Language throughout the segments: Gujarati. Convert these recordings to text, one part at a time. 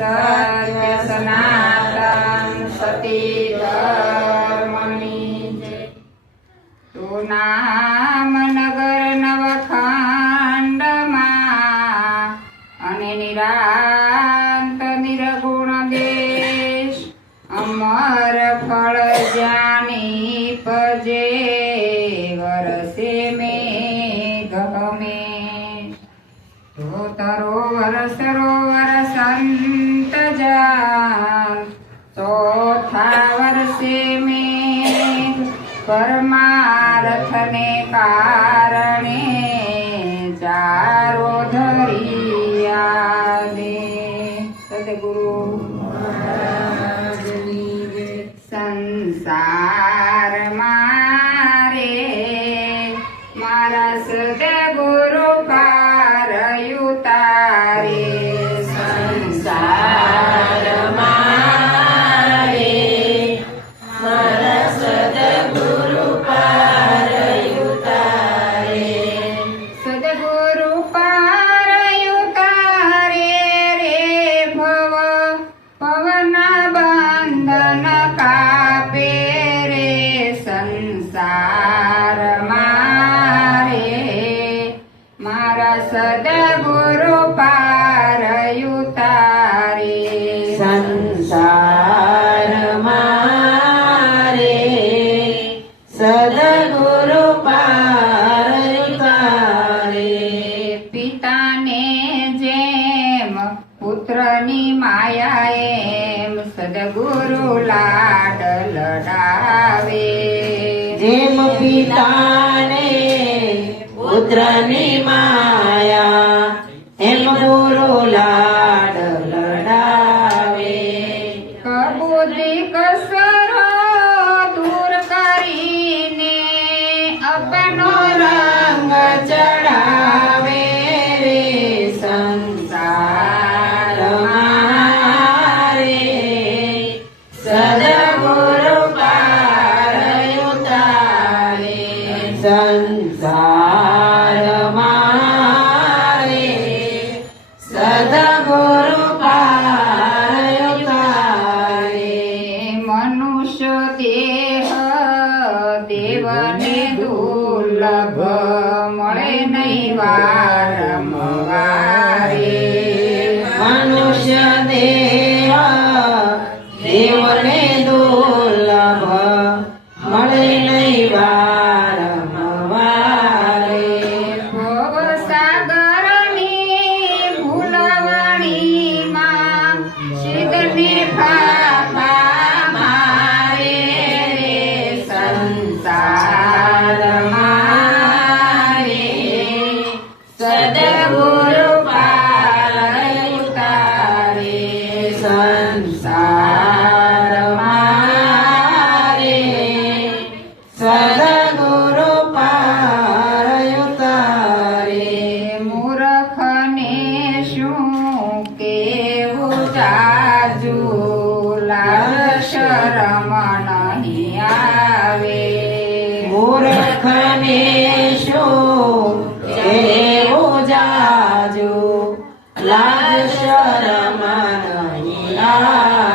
સત્ય સનાતન સતી ધર્મની તું નામ નગર નવખંડમાં અને નિરાંત નિરગુણ દેશ અમર ફળ જાની પજે વરસે મેઘ મેઘ. તો તરો સરોવર સંત ચોથા વર્ષે મેં પરમારથને કારણે ચારો ધરિયા દે સદગુરુ સંસાર મારે મારા સદગુરુ પાર ઉતારે સંસાર મારે સદગુરુ પારે પિતાને જેમ પુત્રની માયા એમ સદગુરુ લાડ લડાવે જેમ પિતાને પુત્રની માયા. એમ ગુરુ લાડ સંસાર મારે સદગુરુ પારયો તારે મૂર્ખને શું કેવું જાજુ લાલ શરમ નહીં આવે મૂર્ખને શું કેવું જાજુ લાલ શરમ નહીં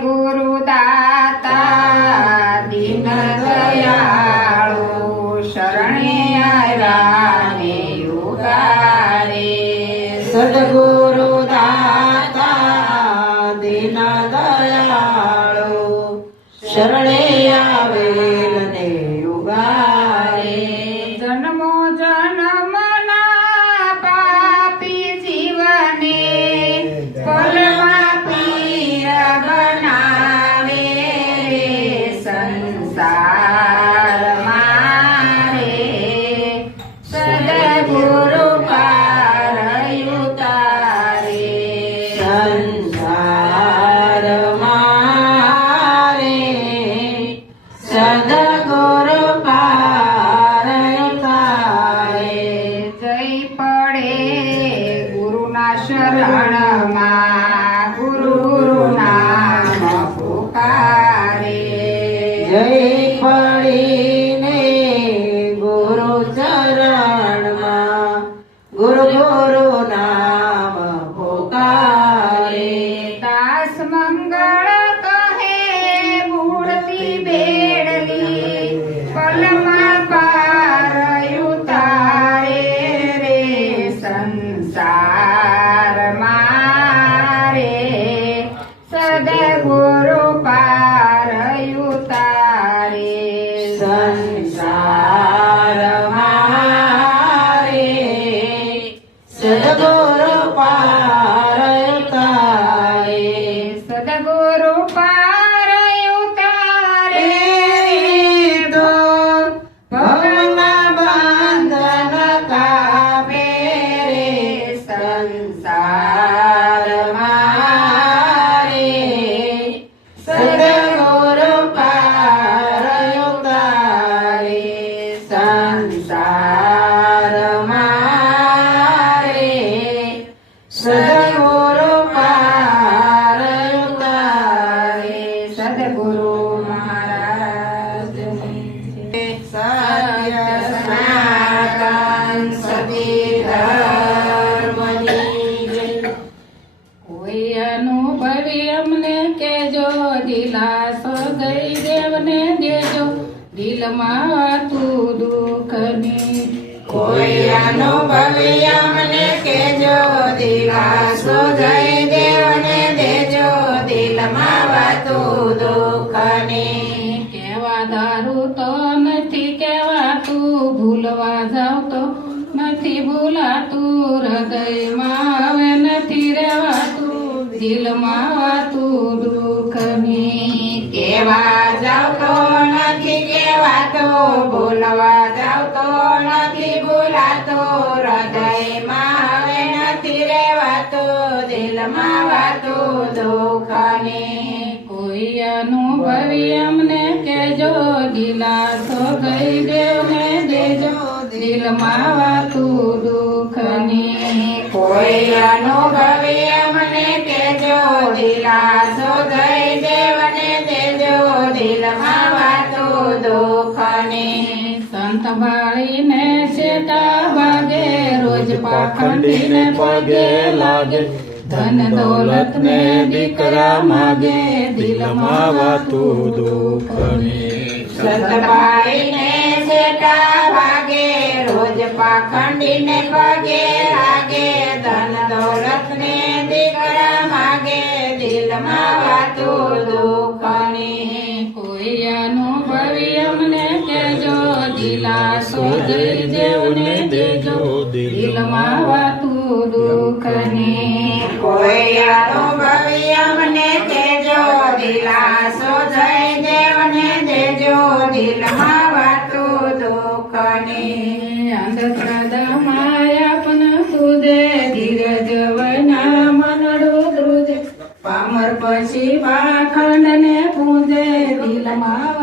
સદગુરુ ญญา દિલાસો ગઈ દેવને દેજો. દિલમાં તું દુઃખની કોઈ અનુભવી અમને કેજો દિલાસો જય દેવને દેજો. દિલમાં વાતું દુઃખની. કેવા દારૂ તો નથી કેવાતું ભૂલવા જાવ તો નથી ભૂલાતું. હૃદયમાં હવે નથી રહેવાતું. દિલમાં વાતું કેવા જાવતો નથી કેવાતો બોલવા જાવતો નથી બોલાતો હૃદયમાં હવે નથી રેવાતો દિલમાં વાતો દુઃખની કોઈ અનુભવી અમને કેજો દિલાસો ગઈ દેવને દેજો, દિલમાં વાતું દુઃખની કોઈ અનુભવી અમને કેજો દિલાસો સંત બાળીને છેટા ભાગે રોજ પાખંડીને પગે લાગે ધન દોલત ને દીકરા માગે દિલમાં વાતું દુઃખની. સતભાઈને સેટા ભાગે રોજ પાખંડીને પગે લાગે ધન દોલત ને દઈ દેવને દેજો દિલમાં વાતું દુઃખની. કોઈ અનુભવી અમને કેજો દિલાસો જય દેવને દેજો દિલમાં વાતો દુઃખને. અંધશ્રદ્ધા માયા પણ સુજે ધીરજ વના મનડું ધ્રુજે. પામર પછી પાખંડ ને પૂજે દિલમાં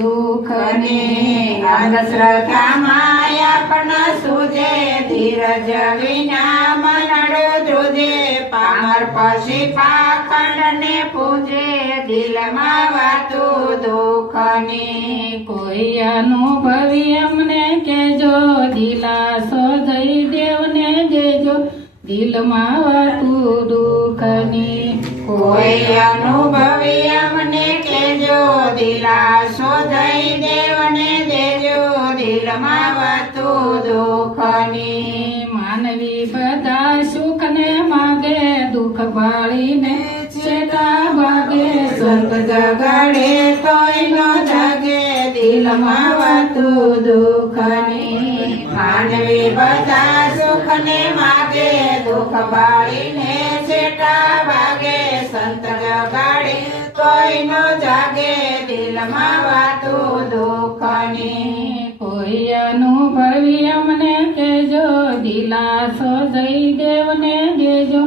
દુઃખની અંધશ્રદ્ધા માયા પણ સુજે, ધીરજ વિના મનડો ધ્રુજે, પામર પછી પાખંડ ને પૂજે, દિલમાં વાતું દુઃખની કોઈ અનુભવી અમને કેજો દિલાસો જઈ દેવને દેજો, દિલમાં વાતું દુઃખની કોઈ અનુભવી અમને કેજો દિલાસો જય દેવને દેજો દિલમાં વાતો દુઃખની. માનવી બધા સુખને માગે દુઃખ પાળીને ચેતા ભાગે સ્વર્ગ જગાડે તોય ન જાગે દિલમાં વાતું દુઃખની માનવી બધા સુખને માગે, દુઃખ બાળીને છેટા ભાગે સંત જગાડે કોઈ ન જાગે. દિલમાં વાતું દુઃખની કોઈ અનુભવી અમને કેજો દિલાસો જઈ દેવને દેજો.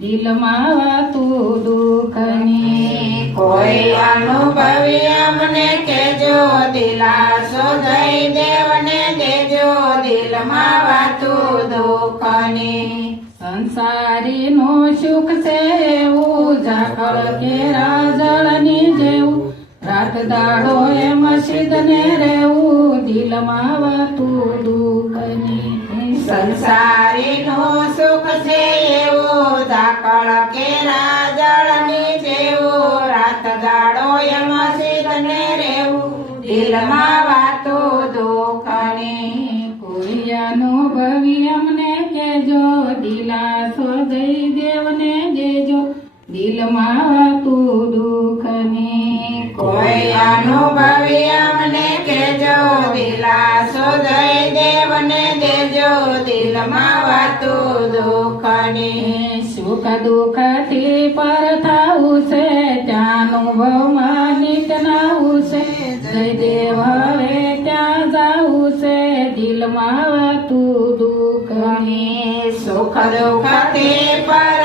દિલમાં વાતું દુઃખની કોઈ અનુભવી કેજો દિલાસો જય દેવને દેજો દિલમાં વાતું દુઃખ દુઃખની સંસારીનું સુખ છે એવું ઝાકળ કે રાજળની જેવું. રાત દાડો એમ સિદ્ધને રહેવું દિલમાં વાતું દુઃખની સંસારીનું સુખ છે એવું ઝાકળ કેરા રાજળની જેવું. રાત દાડો એમ દિલમાં વાતો દુઃખની કોઈ અનુભવી અમને કેજો દિલાસો જઈ દેવને દેજો. દિલમાં વાતું દુઃખની કોઈ અનુભવી અમને કેજો દિલાસો દઈ દેવને દેજો. દિલમાં વાતો દુઃખની સુખ દુઃખથી પર થાવું છે. ત્યાંનું ભવમાં હવે ત્યાં જાવું છે? દિલમાં તું દુઃખ ને સુખ દુઃખથી પર